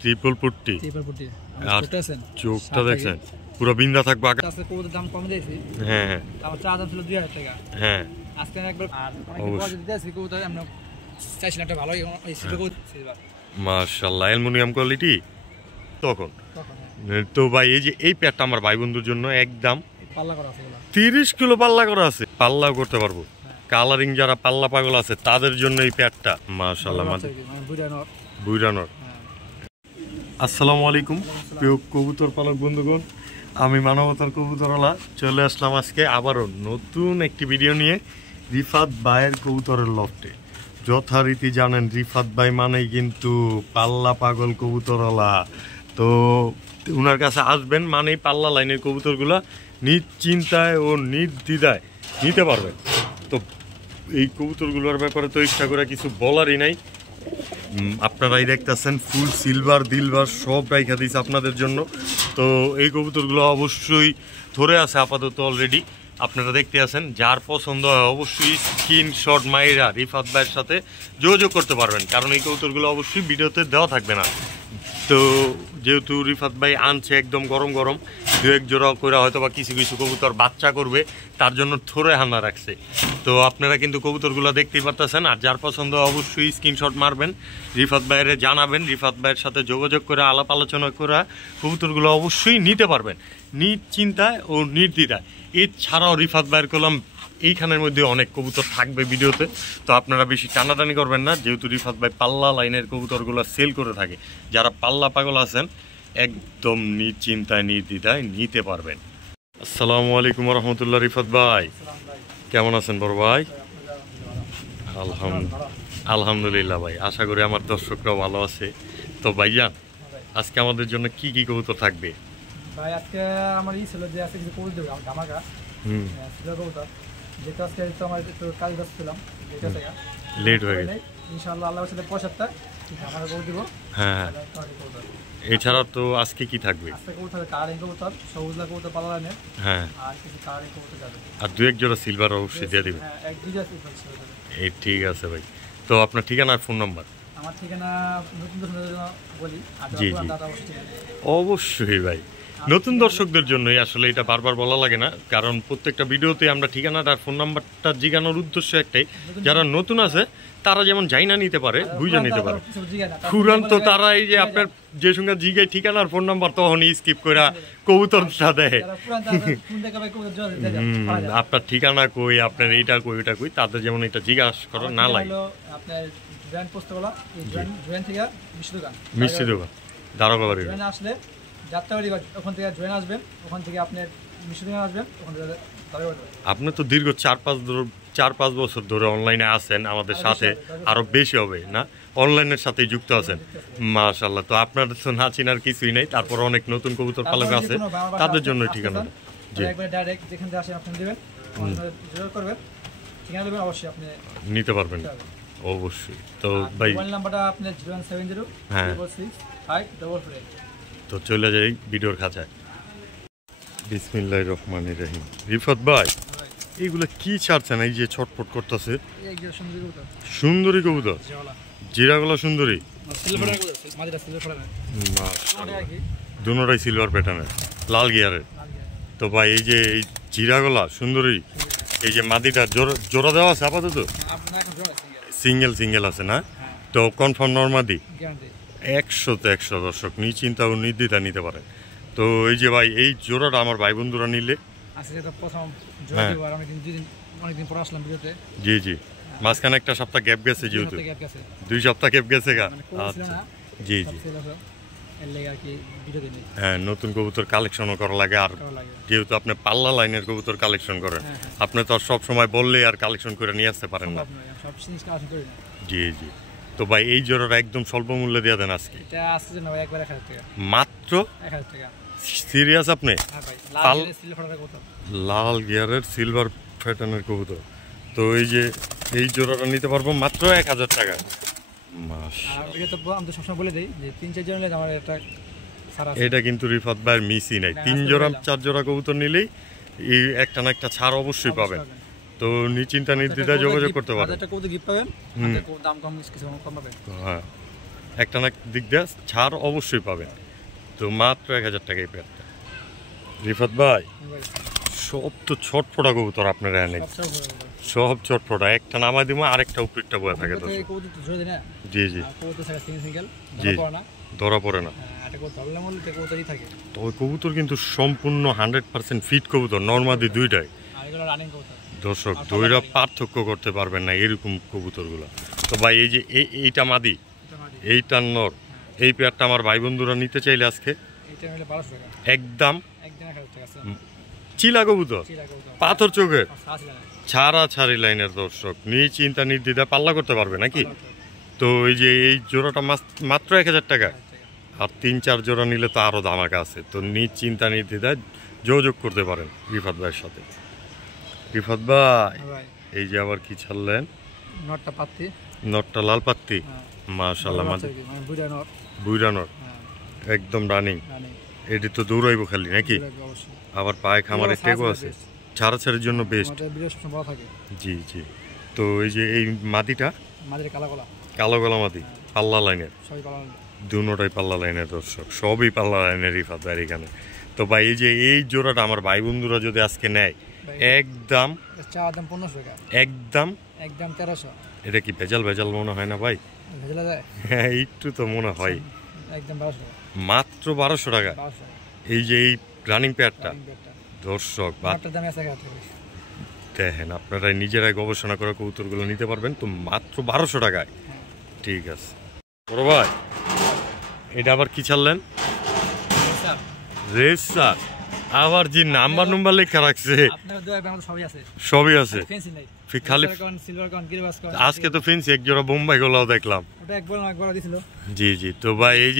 Triple putty. আর চোখটা দেখছেন পুরো বিন্দা থাকবে। আজকে কবুতরের দাম কম দিয়েছি। হ্যাঁ আমার চা দাম ছিল 2000 টাকা। হ্যাঁ আজকে একবার আর অনেক পয়সা দিতেছি কবুতর আমরা চাইছিলাম একটা ভালো সিলভার। মাশাআল্লাহ অ্যালুমিনিয়াম কোয়ালিটি। তখন তো ভাই এই যে এই প্যাডটা আমার ভাই বন্ধুর জন্য একদম পাল্লা করা আছে, 30 কিলো পাল্লা করা আছে। পাল্লাও করতে পারবো। কালারিং যারা পাল্লা পাগল আছে তাদের জন্য এই প্যাডটা মাশাআল্লাহ। বুইরানোর। আসসালামু আলাইকুম প্রিয় কবুতর পালক বন্ধুগণ, আমি মানবতার কবুতরওয়ালা চলে আসলাম আজকে আবারও নতুন একটি ভিডিও নিয়ে রিফাত ভাইয়ের কবুতরের লফটে। যথারীতি জানেন রিফাত ভাই মানেই কিন্তু পাল্লা পাগল কবুতরওয়ালা। তো ওনার কাছে আসবেন মানেই পাল্লা লাইনের কবুতরগুলা নিশ্চিন্তায় ও নির্দ্বিধায় নিতে পারবেন। তো এই কবুতরগুলোর ব্যাপারে তো ইচ্ছা করে কিছু বলারই নাই। আপনারাই দেখতেছেন ফুল সিলভার দিলভার সব রাইখা দিয়েছে আপনাদের জন্য। তো এই কবুতরগুলো অবশ্যই ধরে আছে আপাতত অলরেডি, আপনারা দেখতে আছেন। যার পছন্দ হয় অবশ্যই স্ক্রিনশট মাইরা রিফাত ভাইয়ের সাথে যোগাযোগ করতে পারবেন, কারণ এই কবুতরগুলো অবশ্যই ভিডিওতে দেওয়া থাকবে না। তো যেহেতু রিফাত ভাই আনছে একদম গরম গরম, দু এক জোড়া করে হয়তো বা কিছু কিছু কবুতর বাচ্চা করবে, তার জন্য থরে হানা রাখছে। তো আপনারা কিন্তু কবুতরগুলো দেখতেই পারতেছেন। আর যার পছন্দ অবশ্যই স্ক্রিনশট মারবেন, রিফাত ভাইয়ের জানাবেন, রিফাত ভাইয়ের সাথে যোগাযোগ করে আলাপ আলোচনা করে কবুতরগুলো অবশ্যই নিতে পারবেন নিশ্চিন্তায় ও নির্দ্বিধায়। এছাড়াও রিফাত ভাইয়ের কলম এইখানের মধ্যে অনেক কবুতর থাকবে ভিডিওতে, তো আপনারা বেশি টানাটানি করবেন না, যেহেতু রিফাত ভাই পাল্লা লাইনের কবুতরগুলো সেল করে থাকে। যারা পাল্লা পাগল আছেন একদম নিশ্চিন্তায় নির্দ্বিধায় নিতে পারবেন। আসসালামু আলাইকুম রহমতুল্লাহ। রিফাত ভাই কেমন আছেন বড় ভাই? আলহামদুলিল্লাহ ভাই, আশা করি আমার দর্শকরাও ভালো আছে। তো ভাইজান আজকে আমাদের জন্য কি কি কবুতর থাকবে? ভাই আজকে আমার ছিল যে আজকে কিছু কবুতর দেব ধামাকা। কবুতর যেটা আজকে তো আমার একটু কাজ ব্যস্ত ছিলাম, যেটা থেকে লেট হয়ে গেছে। ইনশাআল্লাহ আল্লাহর সাথে পয়সাটা ধামাকা করে দিব। হ্যাঁ এছাড়া তো আজকে কি থাকবে? আজকে কবুতর কারিং কবুতর, সবুজলা কবুতর পাল্লা লাইনের। হ্যাঁ আর কিছু কারিং কবুতর যাবে। আর দু এক জোড়া সিলভার অবশ্যই দিয়ে দিবেন। হ্যাঁ এক দুইটা সিলভার ছিল। এই ঠিক আছে ভাই। তো আপনার ঠিকানা আর ফোন নাম্বার? আমার ঠিকানা নতুন দর্শকদের জন্য বলি। জি জি অবশ্যই ভাই, নতুন দর্শকদের জন্যই আসলে এটা বারবার বলা লাগে না, কারণ প্রত্যেকটা ভিডিওতে আমরা ঠিকানাটা আর ফোন নাম্বারটা জিজ্ঞানোর উদ্দেশ্য একটাই, যারা নতুন আছে তারা যেমন জাইনা নিতে পারে, বুঝে নিতে পারে। পুরান তো তারা এই যে আপনার যে সঙ্গে জিজ্ঞাই ঠিকানা আর ফোন নাম্বার তখনই স্কিপ করে কবুতরটা দেয়। আপনার ঠিকানা কই, আপনার এইটা কই ওইটা কই, তাদের যেমন এটা জিজ্ঞাসা করো না লাগে। মিষ্টি দোকান দারোগাবাড়ি আসলে যাত্রাবাড়ি ওখান থেকে জয়েন আসবেন, ওখান থেকে আপনার মিষ্টি দোকান আসবেন, ওখান থেকে আপনি তো দীর্ঘ 4-5 বছর ধরে অনলাইনে আছেন আমাদের সাথে, আরো বেশি হবে না অনলাইনের সাথে যুক্ত আছেন। মাশাআল্লাহ। তো আপনার তো না চিনার কিছুই নাই, তারপর অনেক নতুন কবুতর পালক আছে, তাদের জন্য ঠিকানা জি একবার ডাইরেক্ট যেখান থেকে আসেন আপনি দিবেন, যোগাযোগ করবেন, ঠিকানা দিবেন, অবশ্যই আপনি নিতে পারবেন অবশ্যই। তো ভাই মোবাইল নাম্বারটা আপনার 017066544। তো চলে যাই ভিডিওর খাঁচায়। বিসমিল্লাহির রহমানির রহিম। রিফাত ভাই এইগুলো কি ছাড়ছেন? এই যে ছটফট করতেছে সুন্দরী কবুতর, জিরাগলা সুন্দরী, দুটোটাই সিলভার প্যাটার্নের লাল গিয়ারের। তো ভাই এই যে এই জিরাগলা সুন্দরী, এই যে মাদিটা জোড়া দেওয়া আছে আপাতত? সিঙ্গেল আছে না? তো কনফার্ম নরমাদি 100-100 দর্শক নিশ্চিন্তা ও নির্দ্বিধা নিতে পারেন। তো এই যে ভাই এই জোড়াটা আমার ভাই বন্ধুরা নিলে জি জি মাঝখানে একটা সপ্তাহ গ্যাপ গেছে, যেহেতু 2 সপ্তাহ গ্যাপ গেছে গা। আচ্ছা জি জি হ্যাঁ, নতুন কবুতর কালেকশনও করা লাগে। আর যেহেতু আপনি পাল্লা লাইনের কবুতর কালেকশন করেন, আপনি তো আর সব সময় বললে আর কালেকশন করে নিয়ে আসতে পারেন না। জি জি। তো ভাই এই জোড়াটা একদম স্বল্প মূল্যে দিয়ে দেন আজকে মাত্র 1000 টাকা। সিরিয়াস আপনি? লাল গিয়ারের সিলভার প্যাটার্নের কবুতর। তো এই যে এই জোড়াটা নিতে পারবো মাত্র 1000 টাকা। এটা কিন্তু রিফাত ভাইয়ের মিসই নাই, 3 জোড়া 4 জোড়া কবুতর নিলেই এই একটা না একটা ছাড় অবশ্যই পাবেন। তো নিশ্চিন্তা নির্দ্বিধায় যোগাযোগ করতে পারেন। হ্যাঁ একটা না দিক দিয়ে ছাড় অবশ্যই পাবেন। তো মাত্র 1000 টাকা এই পেয়ারটা। রিফাত ভাই সব তো ছটফটা কবুতর আপনারা এনে, সব ছটফটা। একটা নামাই দিব আরেকটা উপরেরটা বয়ে থাকে। জি জি জি, ধরা পড়ে না। তো ওই কবুতর কিন্তু সম্পূর্ণ 100% ফিট কবুতর, নর্মাদি দুইটাই। দর্শক দুইটা পার্থক্য করতে পারবেন না এরকম কবুতরগুলো। তো ভাই এই যে এইটা মাদি, এইটার নর, এই পেয়ারটা আমার ভাই বন্ধুরা নিতে চাইলে আজকে একদম চিলা কবুতর, পাথর চোখের ছাড়া ছাড়ি লাইনের। দর্শক চিন্তা নির্দ্বিধা পাল্লা করতে পারবে নাকি? তো এই যে এই জোড়াটা মাত্র 1000 টাকা, আর 3-4 জোড়া নিলে তো আরো ধামাকা আছে। তো চিন্তা নির্দ্বিধায় যোগাযোগ করতে পারেন রিফাত ভাইয়ের সাথে। রিফাত ভাই এই যে আবার কি ছাড়লেন? নটটা লাল পাত্তি, মাশাআল্লাহ, বুইরা নর একদম রানিং। এটি তো দৌড়াইবো খালি নাকি? আবার পায়ে খামারের টেকও আছে, ছাড়াছাড়ির জন্য বেস্ট। জি জি। তো এই যে এই মাদিটা কালো গলা মাদি, পাল্লা লাইনের, দুটোটাই পাল্লা লাইনের। দর্শক সবই পাল্লা লাইনের রিফাত ভাইয়ের এখানে। তো ভাই এই যে এই জোড়াটা আমার ভাই বন্ধুরা যদি আজকে নেয় একদম একদম 1300। এটা কি ভেজাল ভেজাল মনে হয় না ভাই? হ্যাঁ একটু তো মনে হয়। মাত্র 1200 টাকা এই যে এই রানিং পেয়ারটা। দর্শক দেখেন আপনারা নিজেরাই গবেষণা করে কবুতরগুলো নিতে পারবেন। তো মাত্র 1200 টাকায়। ঠিক আছে বড় ভাই, এটা আবার কি ছাড়লেন? রেসার, আবার যে নাম্বার লেখা রাখছে সবই আছে খালি। আজকে তো ফেন্সি এক জোড়া বোম্বাই গোলাও দেখলাম। জি জি। তো ভাই এই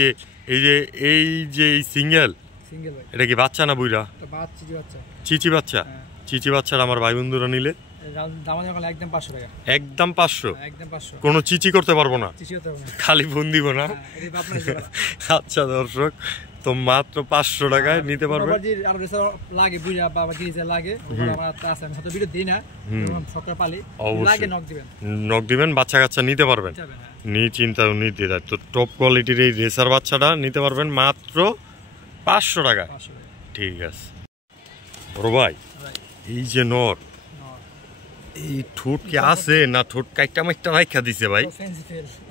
যে সিঙ্গেল, এটা কি বাচ্চা না বুইরা? চিচি বাচ্চা। চিচি বাচ্চার আমার ভাই বন্ধুরা নিলে একদম 500। কোনো চিচি করতে পারবো না, খালি ফোন দিব না। আচ্ছা দর্শক, তো মাত্র 500 টাকায় নিতে পারবে। নক দিবেন, বাচ্চা কাচ্চা নিতে পারবেন চিন্তা নিতে। তো টপ কোয়ালিটির এই রেসার বাচ্চাটা নিতে পারবেন মাত্র 500 টাকা। ঠিক আছে বড় ভাই, এই যে নর, এই ঠোঁট কি আছে না ঠোঁট কাইটা মাইটা রাইখা দিছে ভাই?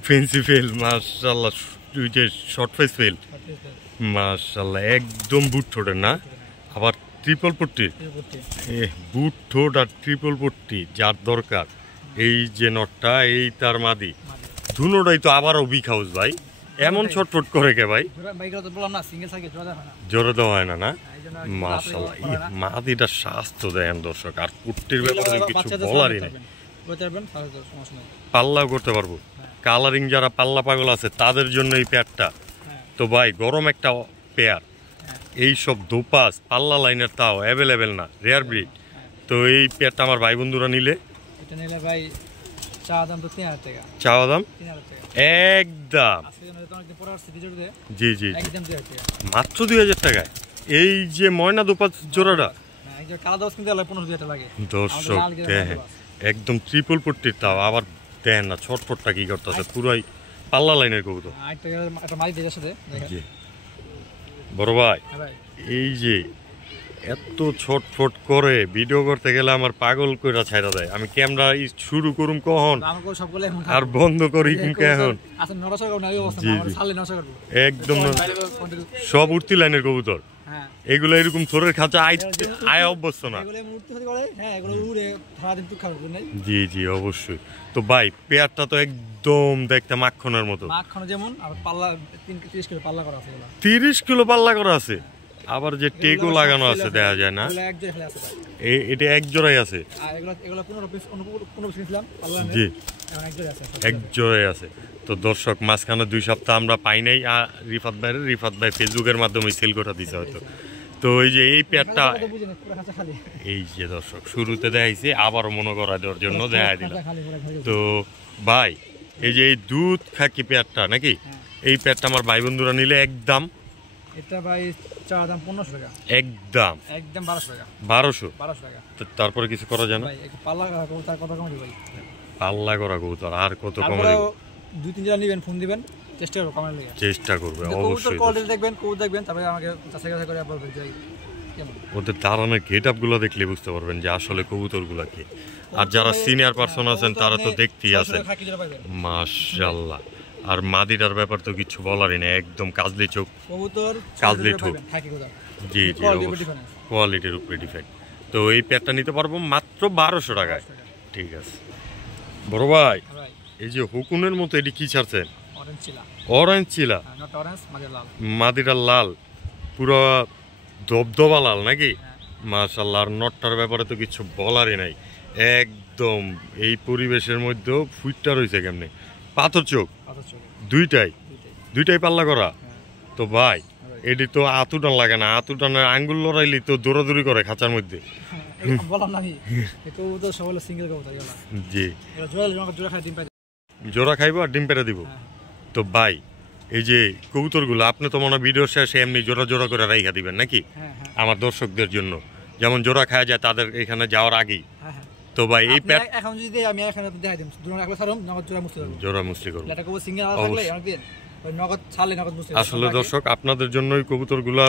ফেন্সি ফেল, মাশাআল্লাহ। শর্ট ফেস ফেল, মাশাআল্লাহ, একদম বুট ঠোঁটের না? আবার ট্রিপল পট্টি, বুট ঠোঁট আর ট্রিপল পট্টি যার দরকার। এই যে নটটা, এই তার মাদি, দুটোটাই তো আবারও বিগ হাউস ভাই। এমন ছটফট করে কে ভাই? জোরে দেওয়া হয় না না? মাশাআল্লাহ, মাদিটা স্বাস্থ্য দেখেন দর্শক। আর পুট্টির ব্যাপারে কিছু বলারই নেই, পাল্লাও করতে পারবো। কালারিং যারা পাল্লা পাগল আছে তাদের জন্য এই পেয়ারটা। তো ভাই গরম একটা পেয়ার, এই সব দোপাস পাল্লা লাইনের, তাও অ্যাভেলেবেল না, রেয়ার ব্রিড। তো এই পেয়ারটা আমার ভাই বন্ধুরা নিলে ভাই চাওয়া দাম একদম, জি জি, মাত্র 2000 টাকায় এই যে ময়না দোপাস জোড়াটা। দর্শক দেখেন একদম ট্রিপল পট্টির, তাও আবার দেখেন না ছটফটটা কি করতেছে, পুরাই পাল্লা লাইনের কবুতর। বড় ভাই এই যে এত ছটফট করে ভিডিও করতে গেলে আমার পাগল কইরা ছাইরা দেয়। আমি ক্যামেরা শুরু করুম কখন আর বন্ধ করি কখন? একদম সব উঠতি লাইনের কবুতর, এগুলো এরকম থোরের খাঁচা আয় অভ্যস্ত না। জি জি অবশ্যই। তো ভাই পেয়ারটা তো একদম দেখতে মাখনের মতো, 30 কিলো পাল্লা করা আছে। আবার যে টেকও লাগানো আছে দেখা যায় না, এটা এক জোড়াই আছে। জি এক জোড়াই আছে। তো দর্শক মাঝখানে 2 সপ্তাহ আমরা পাই নাই রিফাত ভাই ফেসবুকের মাধ্যমে সেল করে দিছে হয়তো। তো এই যে এই পেয়ারটা, এই যে দর্শক শুরুতে দেখাইছে, আবারও মনে করা দেওয়ার জন্য দেখা দিলাম। তো ভাই এই যে এই দুধ খাকি পেয়ারটা নাকি, এই পেয়ারটা আমার ভাই বন্ধুরা নিলে একদম, এটা ভাই চা দাম 1500 টাকা, একদম 1200 টাকা। 1200 টাকা। তারপরে কিছু করা যায় না? পাল্লা করা কত কম ভাই? পাল্লা করা কবুতর আর কত কম? 2-3 জেলা নেবেন, ফোন দিবেন, চেষ্টা করব কমেন্ট লিখে চেষ্টা করবে কবুতর অবশ্যই। কোয়ালিটি দেখবেন, কবুতর দেখবেন, তারপরে আমাকে যাচাই বাছাই করে বলবেন যে কেমন। ওদের দাঁড়ানোর গেট আপগুলো দেখলে বুঝতে পারবেন যে আসলে কবুতরগুলো কি। আর যারা সিনিয়র পার্সন আছেন তারা তো দেখতেই আছেন খাকি জোড়া পাইবেন মাশাআল্লাহ। আর মাদিটার ব্যাপার তো কিছু বলারই না, একদম কাজলি চোখ কবুতর কাজলি জোড়া ঠোঁট। পাইবেন খাকি জোড়া। জি জি কোয়ালিটির উপর অবশ্যই, ডিপেন্ড। কোয়ালিটির উপরে ডিপেন্ড। তো এই পেয়ারটা নিতে পারবো মাত্র 1200 টাকায়। ঠিক আছে বড় ভাই, ভাই এই যে হুকুনের মতো এটি কি ছাড়ছেন? অরেঞ্জ চিলা, অরেঞ্জ চিলা, নট অরেঞ্জ মানে লাল। মাদিটা লাল, পুরো ধবধবা লাল নাকি? মাশাআল্লাহ। আর নটটার ব্যাপারে তো কিছু বলারই নাই, একদম এই পরিবেশের মধ্যেও ফুটটা রয়েছে কেমনে, পাথর চোখ পাথর চোখ দুইটাই, দুইটাই। দুইটাই পাল্লা করা। তো ভাই ভাই এটি তো আতুটান লাগে না, আতুটানের আঙ্গুল লড়াইলি তো দৌড়াদৌড়ি করে খাঁচার মধ্যে। বললাম না আমি, এই কবুতর সব হলো সিঙ্গেল কবুতর এগুলা। জি, এরা জোড়া খায় ডিম পায়। জোড়া খাইবো আর ডিম পেড়ে দিব। হ্যাঁ তো ভাই এই যে কবুতরগুলো আপনি তো মনে হয় ভিডিও শেষে এমনি জোড়া জোড়া করে রাইখা দিবেন নাকি হ্যাঁ হ্যাঁ আমার দর্শকদের জন্য, যেমন জোড়া খাওয়া যায় তাদের এখানে যাওয়ার আগেই। হ্যাঁ হ্যাঁ। তো ভাই এই আপনি প্যাট এখন যদি আমি এখানে দেখাই দিম জোড়া রাখলে ছাড়ুম, নগদ জোড়া মুছতে পারবো। জোড়া মুসলি করবো। এটা কবুতর সিঙ্গেল আলাদা থাকলে অনেকদিন ওই নগদ ছাড়লে নগদ মুছতে পারবো। আসলে দর্শক আপনাদের জন্য ওই কবুতরগুলা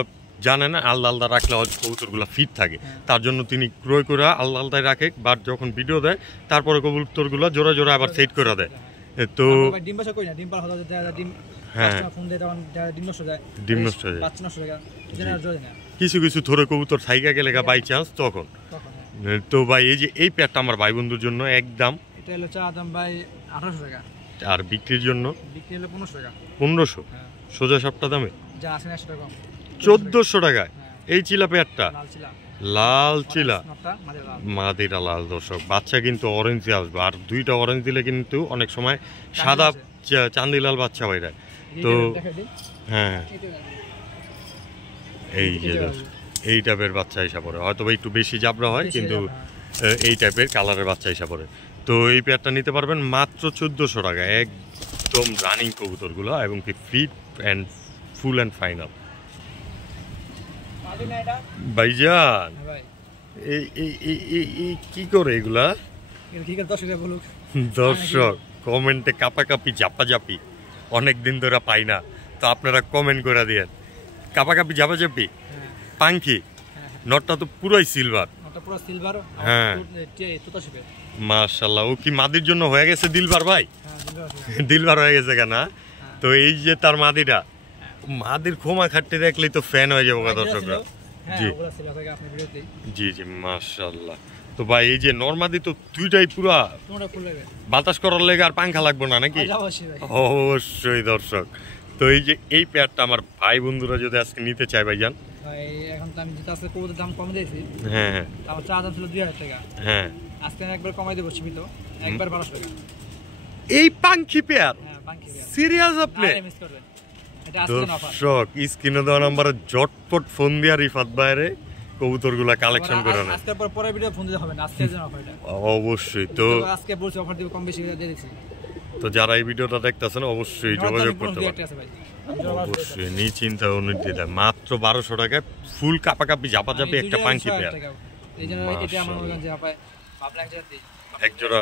জানে না আলাদা আলাদা রাখলে হয়তো কবুতরগুলা ফিট থাকে, তার জন্য তিনি ক্রয় করে আলাদা আলাদাই রাখে, বাট যখন ভিডিও দেয় তারপরে কবুতরগুলা জোড়া জোড়া আবার সেট করে দেয়। তো আমরা ভাই ডিম বাসা করি না, ডিম পাড়া হতে যায় ডিম। হ্যাঁ। কাস্টমার ফোন দেয় তখন ডিম নষ্ট যায়, ডিম নষ্ট হয়ে যায়। বাচ্চা নষ্ট হয়ে যায়, জেনারেল জয় না কিছু কিছু থরে কবুতর থাইকা গেলে বাই চান্স তখন। তখন। হ্যাঁ। তো ভাই এই যে এই প্যাটটা আমার ভাই বন্ধুর জন্য একদম, এটা হলো চা দাম ভাই 1800 টাকা, আর বিক্রির জন্য বিক্রি হলো 1500 টাকা। 1500, হ্যাঁ সোজা সপ্তাহ দামে যা আছে 100 টাকা কম। 1400 টাকায় হ্যাঁ এই চিলা পেয়ারটা, লাল চিলা, লাল চিলা নটটা মাঝে লাল। মাদিরা লাল। দর্শক বাচ্চা কিন্তু অরেঞ্জে আসবে, আর দুইটা অরেঞ্জ দিলে কিন্তু অনেক সময় সাদা চান্দিলাল বাচ্চা বাইরে। তো দেখা দিই হ্যাঁ এটা এই যে দর্শক এই টাইপের বাচ্চা হিসাব পড়ে, হয়তো বা একটু বেশি জাবরা হয় কিন্তু এই টাইপের কালারের বাচ্চা হিসাব পড়ে। তো এই পেয়ারটা নিতে পারবেন মাত্র 1400 টাকা, একদম রানিং কবুতরগুলো এবং কি fit and full and final. মাদি না এটা ভাইজান হ্যাঁ ভাই, এই এই এই এই- এই কি করে এগুলা? এটা কি করে 10 টাকা বলুক। দর্শক কমেন্টে কাপাকাপি জাপাজাপি অনেক দিন ধরে পাই না, তো আপনারা কমেন্ট করে দিয়েন। কাপাকাপি জাপাজাপি হ্যাঁ পাঙ্কি হ্যাঁ নটটা তো পুরাই সিলভার। ওটা পুরো সিলভার। হ্যাঁ। তোতা শিপের। মাশাআল্লাহ, ও কি মাদির জন্য হয়ে গেছে দিলবার ভাই? হ্যাঁ সিলভার আছে। দিলবার হয়ে গেছে কেন? তো এই যে তার মাদিটা, মাদির খোমা খাটতে দেখলেই তো ফ্যান হয়ে যাবো দর্শকরা। হ্যাঁ জি। ওগুলা ছিল থাকে আপনার ভিডিওতেই। জি জি মাশাআল্লাহ। তো ভাই এই যে নরমাদি তো দুইটাই পুরা তোমরা ফুল লাগবে। বাতাস করার লেগে আর পাঙ্খা লাগবে না নাকি? অবশ্যই ভাই। অবশ্যই দর্শক। তো এই যে এই পেয়ারটা আমার ভাই বন্ধুরা যদি আজকে নিতে চায় ভাইজান। ভাই এখন তো আমি যেটা আছে কবুতর দাম কম দিয়েছি। হ্যাঁ হ্যাঁ আমার চা দাম ছিল 2000 টাকা। হ্যাঁ। আজকে আমি একবার কমাই দেবো সীমিত, একবার 1200 টাকা। এই পাঙ্খি পেয়ার হ্যাঁ বাকি দেয়া। সিরিয়াস আপনি? আরে মিস করবেন, এটা আজকে অফার। দর্শক স্ক্রিনে দেওয়া নাম্বারে জটপট ফোন দিয়া রিফাত ভাইরে কবুতরগুলা কালেকশন করে নেন। আজকে পর পরে ভিডিও ফোন দিতে হবে না, আজকে যেন অফার এটা। অবশ্যই। তো আজকে বলছি অফার দিব, কম বেশি দিয়ে দিচ্ছি। তো যারা এই ভিডিওটা দেখতেছেন অবশ্যই যোগাযোগ করতে পারেন। আছে ভাই। অবশ্যই নিশ্চিন্তা অনুদ্বিধায় মাত্র 1200 টাকায় ফুল কাপাকাপি জাপাজাপি একটা পাঙ্খি পেয়ার। এই জন্য এটা আমার মনে হয় যে ভাই ভাবলাম যে দিই একজোড়া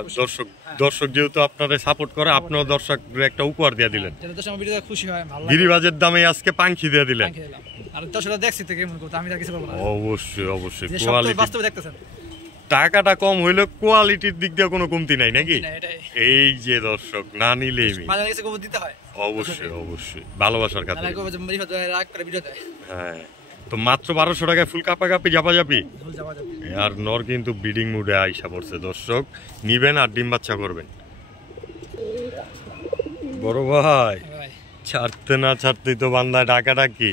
দর্শক যেহেতু আপনারা সাপোর্ট করে, আপনিও দর্শকদের একটা উপহার দিয়ে দিলেন। যেটা তো আমার ভিডিওতে খুশি হয়, ভালো লাগে। গিরিবাজের দামে আজকে পাঙ্খি দিয়ে দিলেন। থ্যাংক ইউ দিলাম। আর দর্শকরা দেখছি তো কেমন কথা, আমি আর কিছু বলবো না। অবশ্যই অবশ্যই যে সব তো কোয়ালিটি, বাস্তবে দেখতেছেন। টাকাটা কম হইলে কোয়ালিটির দিক দিয়ে কোনো কমতি নাই নাকি? না এটাই। এই যে দর্শক না নিলেই মি। মাঝে কিছু কবুতর দিতে হয়। অবশ্যই অবশ্যই ভালোবাসার না খাতিরে। কবুতর মরিফা দেয়, রাগ করে ভিডিও দেয়। হ্যাঁ। তো মাত্র 1200 টাকায় ফুল কাপাকাপি জাপাজাপি। ভুল যাওয়া যাবে। আর নর কিন্তু ব্রিডিং মুডে আইসা পড়ছে দর্শক, নিবেন আর ডিম বাচ্চা করবেন। বড় ভাই ভাই ছাড়তে না ছাড়তেই তো বান্দায় ডাকাডাকি।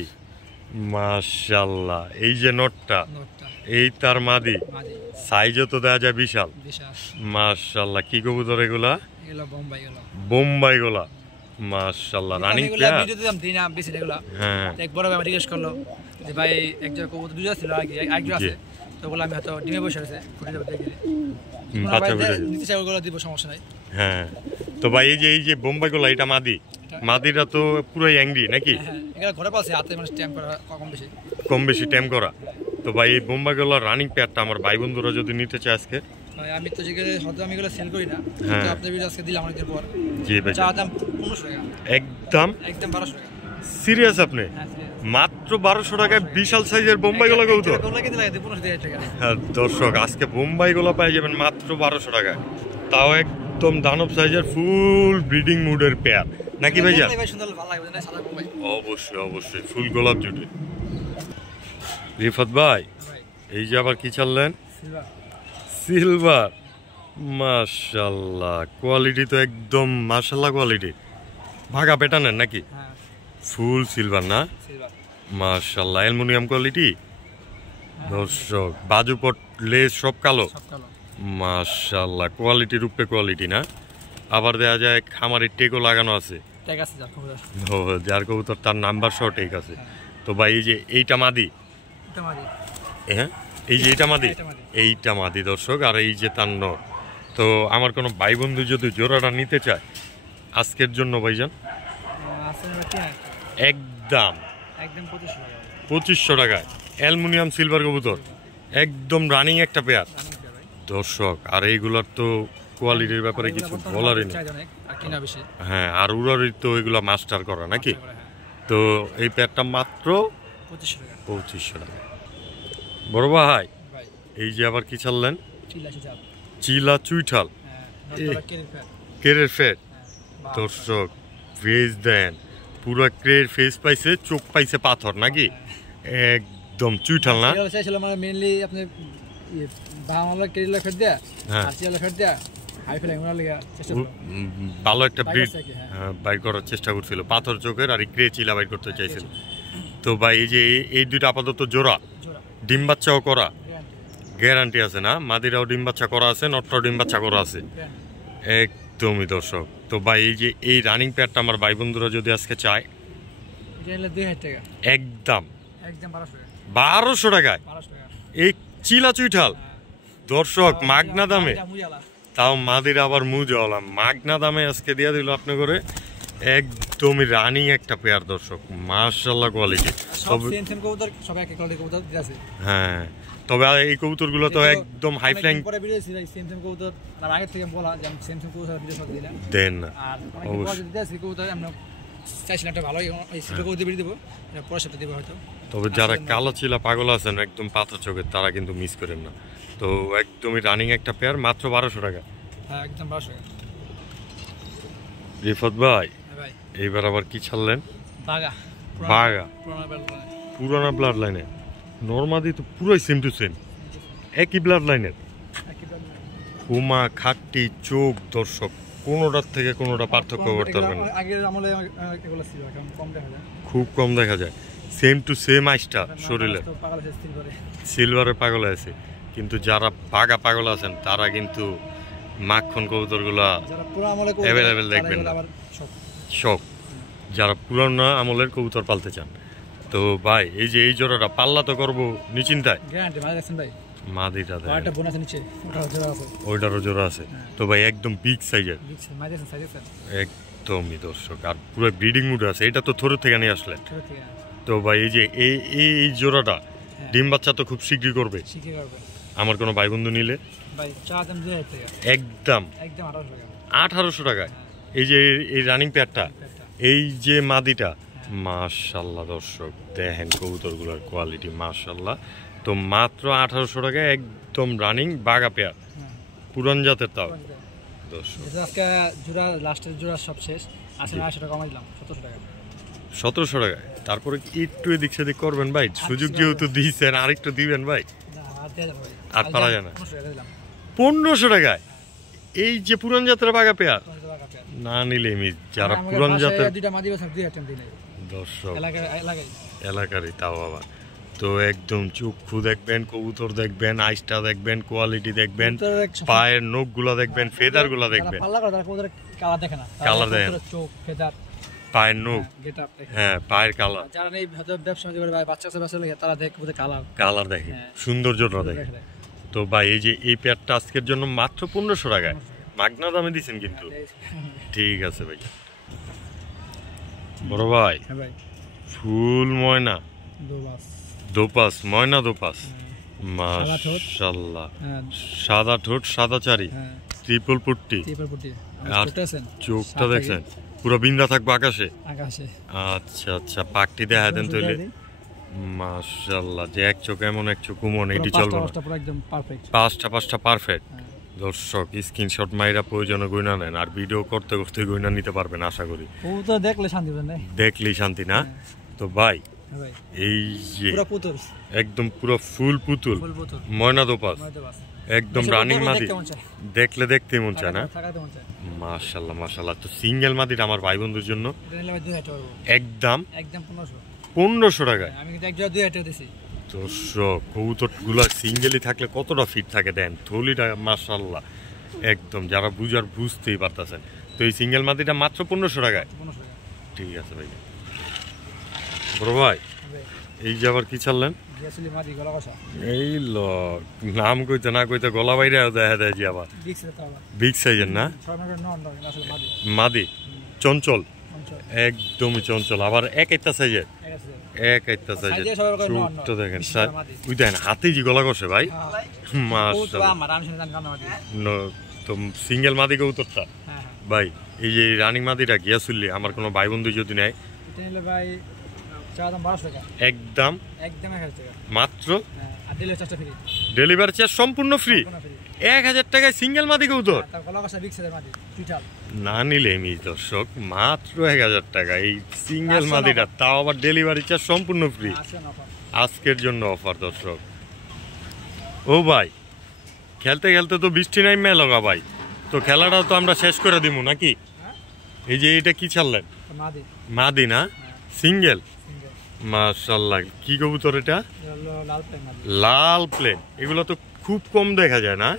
মাশাআল্লাহ, এই যে নটটা, নোটটা এই তার মাদি, মাঝে সাইজও তো দেয়া যায় বিশাল। বিশ্বাস। মাশাআল্লাহ, কি কবুতর এগুলা? এগুলো বোম্বাই গুলো। বোম্বাই গোলা। মাশাআল্লাহ রানিং এগুলো পেয়ার। ভিডিওতে দাম দিই না বেশি এগুলো। হ্যাঁ এক বড় ভাই জিজ্ঞেস করলো যে ভাই একজন কবুতর দুটো ছিল আগে, একজন আছে, তো বললাম আমি হয়তো ডিমে বসে আছে, ফুটে যাবে দেখে বাচ্চা ফুটে নিতে চাই, ওগুলো দিব, সমস্যা নাই। হ্যাঁ। তো ভাই এই যে বোম্বাই গোলা, এটা মাদি, মাদিটা তো পুরাই অ্যাংরি নাকি? হ্যাঁ এগুলো ঘরে পাচ্ছে, হাতে মানে স্ট্যাম্প করা কম বেশি। কম বেশি টাইম করা। তো ভাই এই বোম্বাই গোলার রানিং পেয়ারটা আমার ভাই বন্ধুরা যদি নিতে চায় আজকে। ভাই আমি তো যেগুলো হয়তো আমি এগুলো সেল করি না, হ্যাঁ। তো আপনার ভিডিও আজকে দিলাম অনেকদিন পর। জি ভাই চা দাম 1500 টাকা। একদম একদম একদম 1200 টাকা। সিরিয়াস আপনি? হ্যাঁ serious। মাত্র 1200 টাকায় বিশাল সাইজের বোম্বাই গলা কবুতর। গোলা কিনতে লাগে 1500 টাকা। হ্যাঁ দর্শক, আজকে বোম্বাই গলা পেয়ে যাবেন মাত্র 1200 টাকায়, তাও একদম দানব সাইজের ফুল ব্রিডিং মুডের পেয়ার নাকি ভাইজান? ভাই সুন্দর ভালো লাগবে না সাদা বোম্বাই। অবশ্যই অবশ্যই ফুল গোলাপ জুটি। রিফাত ভাই ভাই এই যে আবার কি চাললেন? সিলভার। সিলভার, মাশাল্লাহ কোয়ালিটি তো একদম মাশাল্লাহ কোয়ালিটি। ভাগা প্যাটার্নের নাকি? হ্যাঁ ফুল সিলভার না? সিলভার। মাশাল্লাহ অ্যালুমিনিয়াম কোয়ালিটি। দর্শক বাজুপট লেস সব কালো। সব কালো। মাশাল্লাহ কোয়ালিটির উপরে কোয়ালিটি না? আবার দেখা যায় খামারের টেকও লাগানো আছে। ট্যাগ আছে যার কবুতর। ও যার কবুতর তার নাম্বার সহ টেক আছে। তো ভাই এই যে এইটা মাদি, এটা মাদি। হ্যাঁ এই যে এইটা মাদি, এটা মাদি। এইটা মাদি দর্শক, আর এই যে তার নর। তো আমার কোনো ভাই বন্ধু যদি জোড়াটা নিতে চায় আজকের জন্য ভাইজান আছে কি আছে? একদম একদম 2500 টাকা। 2500 টাকায় অ্যালুমিনিয়াম সিলভার কবুতর, একদম রানিং একটা পেয়ার জানেন কি ভাই? দর্শক। আর এইগুলার তো কোয়ালিটির ব্যাপারে কিছু বলারই নেই। চাই অনেক আর কিনা বেশি। হ্যাঁ আর উড়ারই তো এগুলা মাস্টার করা নাকি? হ্যাঁ তো এই পেয়ারটা মাত্র 2500 টাকা। 2500 টাকা। বড় ভাই ভাই এই যে আবার কি চাললেন? চিলা চিটাল। চিলা চুইঠাল হ্যাঁ নটটা কেরির ফ্যাট। কেরের ফেট। হ্যাঁ দর্শক ফেস দেন, পুরো ক্রের ফেস পাইছে, চোখ পাইছে পাথর নাকি? একদম চুইঠাল না? চিলা চাইছিল মানে মেইনলি আপনি বাংলা কেরিলা ফ্যাট দেয়া হ্যাঁ। আর চিলা ফ্যাট দেয়া হাই ফেলাই ওনার লাগা চেষ্টা করব। ভালো একটা ব্রিড বাইরে থেকে, হ্যাঁ। বাইর করার চেষ্টা করছিল, পাথর চোখের আর ক্রে চিলা বাইর করতে চাইছিল। তো ভাই এই যে এই দুইটা আপাতত জোড়া, জোড়া ডিম বাচ্চাও করা গ্যারান্টি। গ্যারান্টি আছে না? মাদিরাও ডিম বাচ্চা করা আছে, নটটাও ডিম বাচ্চা করা আছে গ্যারান্টি। একদমই দর্শক। তো ভাই এই যে এই রানিং পেয়ারটা আমার ভাই বন্ধুরা যদি আজকে চায় এটা হলো 2000 টাকা। একদম একদম 1200 টাকা। 1200 টাকায় 1200 টাকা। এই চিলা চুইঠাল দর্শক মাগনা দামে, এটা মুজালা। তাও মাদির আবার মুজওয়ালা মাগনা দামে আজকে দিয়ে দিল আপনি করে। একদমই রানিং একটা পেয়ার দর্শক, মাশাআল্লাহ কোয়ালিটি। সব তবে সেম সেম কবুতর, সব এক এক কোয়ালিটি কবুতর দিতে আছে। হ্যাঁ তবে আর এই কবুতরগুলো তো একদম হাই ফ্লাইং পরে ভিডিও ছিল সেম সেম কবুতর আর আগে থেকে বলা যে আমি সেম সেম কবুতর ভিডিও সব দিলাম। দেন না আর অনেক অবশ্যই। কবুতর দিতে আছে কবুতর আমরা চাইছিলাম একটা ভালো এই ছোট কবুতর ভিডিও দেব, পরে সেটা দেব হয়তো। তবে যারা কালো চিলা পাগল আছেন একদম পাথর চোখের, তারা কিন্তু মিস করেন না। তো একদমই রানিং একটা পেয়ার মাত্র 1200 টাকা। হ্যাঁ একদম 1200 টাকা। রিফাত ভাই হ্যাঁ ভাই এইবার আবার কি ছাড়লেন? বাগা। বাগা পুরানো বেল। পুরানা ব্লাড লাইনে, নর্মাদি তো পুরোই সেম টু সেম, একই ব্লাড লাইনের। উমা খাট্টি চোখ দর্শক, কোনোটার থেকে কোনোটা পার্থক্য করতে পারবেন না, আগের আমলে এগুলো ছিল এখন কম দেখা যায়। খুব কম দেখা যায়। সেম টু সেম আইসটা শরীরে, তো পাগল আছে সিলভারে। সিলভারের পাগল আছে। কিন্তু যারা বাগা পাগল আছেন তারা কিন্তু মাখন কবুতরগুলা যারা পুরো আমলে available দেখবেন না। আবার সব শখ, যারা পুরানো আমলের কবুতর পালতে চান। তো ভাই এই যে এই জোড়াটা পাল্লা তো করবো নিশ্চিন্তায়, গ্যারান্টি মারা গেছেন ভাই। মাদিটা দেয়, একটা বোন আছে নিচে, ওটা জোড়া আছে। ওইটারও জোড়া আছে। তো ভাই একদম বিগ সাইজের, দিচ্ছে মারা গেছেন সাইজ আছে। একদমই দর্শক, আর পুরো ব্রিডিং মুড আছে। এটা তো থরু থেকে নিয়ে আসলেন। ছোট থেকে তো ভাই এই যে এই জোড়াটা ডিম বাচ্চা তো খুব শীঘ্রই করবে। শিখে করবে আমার কোনো ভাই বন্ধু নিলে ভাই। চা দাম 2000 টাকা। একদম একদম 1800 টাকা। 1800 টাকায়। এই যে এই রানিং পেয়ারটা, একটা। এই যে মাদিটা, মাশাল্লাহ দর্শক দেখেন কবুতরগুলোর কোয়ালিটি মাশাল্লাহ। তো মাত্র 1800 টাকায় একদম রানিং বাগা পেয়ার, হ্যাঁ পুরান জাতের তাও দর্শক। এটা আজকে জোড়া লাস্টের জোড়া সব শেষ আছে। 900 টাকা কমাই দিলাম 1700 টাকা। 1700 টাকায়। তারপরে একটু এদিক সেদিক করবেন ভাই, সুযোগ যেহেতু দিয়েছেন আরেকটু দিবেন ভাই। না আর দেয়া যাবে ভাই। আর পারা যায় না। 1500 টাকা দিলাম। 1500 টাকায় এই যে পুরান জাতের বাগা পেয়ার 1500 টাকা পেয়ার। না নিলে মিস। যারা আমাদের পুরান বাসায় জাতের দুইটা মাদি আছে, দুই আইটেম দিই নাই দর্শক এলাকায়। এলাকারই তাও আবার। তো একদম চক্ষু দেখবেন, কবুতর দেখবেন, আইসটা দেখবেন, কোয়ালিটি দেখবেন, পায়ের নখগুলা দেখবেন, ফেদার গুলা দেখবেন। পাল্লা করে তারা কবুতরের কালার দেখে না। কালার দেখে না। চোখ, ফেদার, পায়ের নখ, গেটআপ দেখে। হ্যাঁ পায়ের কালার, যারা নেই হয়তো ব্যবসা করে ভাই বাচ্চা লাগে তারা দেখে কবুতরের কালার কালার দেখে, হ্যাঁ। সৌন্দর্যটা দেখে। দেখে দেয়। তো ভাই এই যে এই পেয়ারটা আজকের জন্য মাত্র 1500 টাকায়, মাগনা দামে দিচ্ছেন কিন্তু। ঠিক আছে ভাই। বড় ভাই হ্যাঁ ভাই ফুল ময়না দোবাস। দোপাস, ময়না দোপাস, সাদা ঠোঁট। মাশাআল্লাহ। হ্যাঁ সাদা ঠোঁট, সাদা চারি, হ্যাঁ ট্রিপল পুট্টি, টিপার পুটি। আর চোখটা আছেন চোখটা দেখছেন পুরো বিন্দা থাকবো আকাশে। আকাশে। আচ্ছা আচ্ছা, পাকটি দেখা দেন তাহলে। মাশাআল্লাহ, যে এক চোখ এমন এক চোখ কুমন, এটি চলবে না। একদম পারফেক্ট, পাঁচটা পারফেক্ট। দর্শক স্ক্রিনশট মাইরা প্রয়োজনে গয়না নেন, আর ভিডিও করতে করতে গয়না নিতে পারবেন আশা করি। ও তো দেখলে শান্তি পাবেন, দেখলেই শান্তি না? তো ভাই এই যে পুরো পুতুল, একদম পুরো ফুল পুতুল, ময়না দোপাস, একদম রানিং মাদি, দেখলে দেখতে মন চায় না? মাশাআল্লাহ মাশাআল্লাহ। তো সিঙ্গেল মাদিটা আমার ভাই বন্ধুর জন্য একদম 1500 টাকায়। আমি কিন্তু এক জোড়া 2000 টাকা দিছি। দর্শক কবুতরগুলো সিঙ্গেলই থাকলে কতটা ফিট থাকে দেন, থলিটা মাশাআল্লাহ একদম, যারা বুঝার বুঝতেই পারতেছেন। তো এই সিঙ্গেল মাদিটা মাত্র 1500 টাকায়। ঠিক আছে ভাই। বড় ভাই এই যে আবার কি ছাড়লেন? এই নাম কইতে না কইতে গলা বাইরে দেখা দেয় যে আবার বিগ সাইজের না মাদি, চঞ্চল, একদমই চঞ্চল, আবার এক একটা সাইজের, এক একটা সাইজের। চোখটা দেখেন স্যার, ওই দেখেন হাতে যে গলা কষে ভাই। তো সিঙ্গেল মাদি কবুতরটা ভাই, এই যে রানিং মাদিটা গিয়াসুল্লি আমার কোনো ভাই বন্ধু যদি নেয় একদম মাত্র ডেলিভারি চার্জ সম্পূর্ণ ফ্রি। 1000 টাকায় সিঙ্গেল মাদি কবুতর না নিলে এমনি দর্শক, মাত্র 1000 টাকা এই সিঙ্গেল মাদিটা, তাও আবার ডেলিভারি চার্জ সম্পূর্ণ ফ্রি। আজকের জন্য অফার দর্শক। ও ভাই খেলতে খেলতে তো বৃষ্টি নাই মেলগা ভাই, তো খেলাটাও তো আমরা শেষ করে দিব নাকি? এই যে এটা কি ছাড়লেন? মাদি না সিঙ্গেল? মাশাআল্লাহ, কি কবুতর এটা? লাল প্লেন। এগুলো তো খুব কম দেখা যায় না?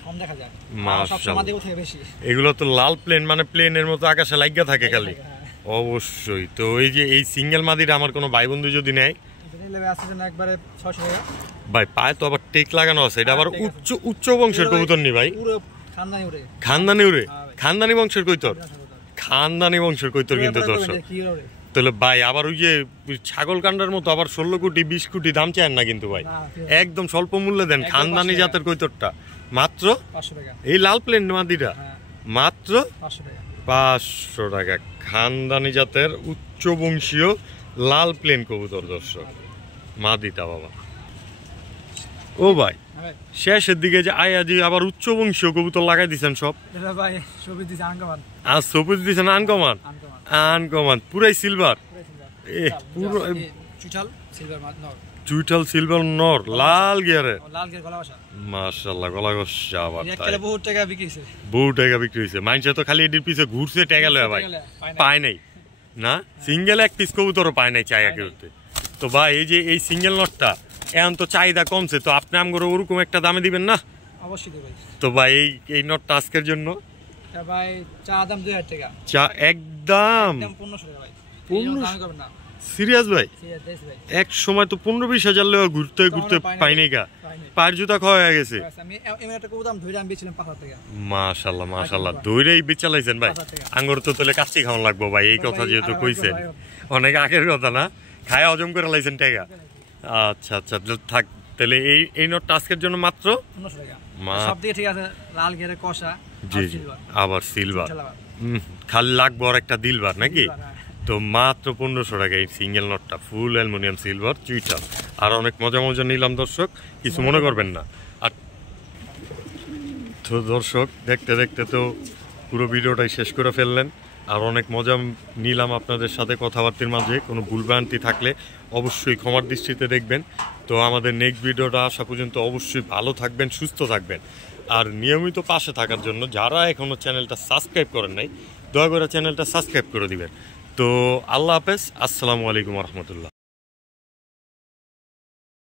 মাশাআল্লাহ, এগুলো তো লাল প্লেন, মানে প্লেনের মতো আকাশে লাগিয়া থাকে খালি। অবশ্যই। তো এই যে এই সিঙ্গেল মাদিটা আমার কোনো ভাই বন্ধু যদি নেয় ভাই, পায়ে তো আবার টেক লাগানো আছে, এটা আবার উচ্চ বংশের কবুতর নি ভাই? খানদানি উড়ে? খানদানি বংশের কবুতর, খানদানি বংশের কবুতর কিন্তু দর্শক। তাহলে ভাই আবার ওই যে ছাগল কান্ডার মতো আবার 16 কোটি 20 কোটি দাম চান না কিন্তু ভাই, একদম স্বল্প মূল্যে দেন। খানদানি জাতের কবুতরটা মাত্র এই লাল প্লেন মাদিটা মাত্র 500 টাকা। খানদানি জাতের উচ্চ বংশীয় লাল প্লেন কবুতর দর্শক, মাদিটা বাবা। ও ভাই শেষের দিকে যে আয়াজি আবার উচ্চ বংশীয় কবুতর লাগাই দিচ্ছেন সব, আর সবুজ দিচ্ছেন আনকমান, আনকমান পুরাই সিলভার, পুরো চুইটাল সিলভার নর, লাল গিয়ারের। মাশাআল্লাহ, গলা ঘষা আবার বহু টাকা বিক্রি হয়েছে। মানুষে তো খালি এটির পিছে ঘুরছে, টাকা লয় ভাই, পায় নাই না সিঙ্গেল এক পিস কবুতরও পায় নাই চাই আগে উঠতে। তো ভাই এই যে এই সিঙ্গেল নটটা এখন তো চাহিদা কমছে, তো আপনি আমগো ওরকম একটা দামে দিবেন না? অবশ্যই দেব ভাই। তো ভাই এই নটটা আজকের জন্য ভাই চা দাম 2000 টাকা, চা একদম 1500 টাকা ভাই। 1500 না সিরিয়াস ভাই? এক সময় তো 15-20 হাজার লোক ঘুরতে ঘুরতে পাইনি গা, পায়ের জুতা খাওয়া হয়ে গেছে। মাশাআল্লাহ মাশাআল্লাহ, দৌড়েই বেচালাইছেন ভাই। আঙ্গুর তো তাহলে কাচ্চি খাওয়ান লাগবো ভাই, এই কথা যেহেতু কইছেন, অনেক আগের কথা না, খায় হজম করে লাইছেন টাকা। আচ্ছা আচ্ছা থাক, তাহলে এই নোটটা আজকের জন্য মাত্র 1500 টাকা। সবদিকে ঠিক আছে, লাল গিয়ারের কষা, জি জি, আবার সিলভার, খালি লাগবো আর একটা দিলবার নাকি? তো মাত্র 1500 টাকা এই সিঙ্গেল নটটা, ফুল অ্যালুমিনিয়াম সিলভার চুইটাল। আর অনেক মজা মজা নিলাম দর্শক, কিছু মনে করবেন না। আর তো দর্শক দেখতে দেখতে তো পুরো ভিডিওটাই শেষ করে ফেললেন, আর অনেক মজা নিলাম আপনাদের সাথে কথাবার্তার মাঝে। কোনো ভুলভ্রান্তি থাকলে অবশ্যই ক্ষমার দৃষ্টিতে দেখবেন। তো আমাদের নেক্সট ভিডিওটা আসা পর্যন্ত অবশ্যই ভালো থাকবেন, সুস্থ থাকবেন, আর নিয়মিত পাশে থাকার জন্য যারা এখনও চ্যানেলটা সাবস্ক্রাইব করেন নাই, দয়া করে চ্যানেলটা সাবস্ক্রাইব করে দিবেন। তো আল্লাহ হাফেজ, আসসালামু আলাইকুম রহমতুল্লাহ।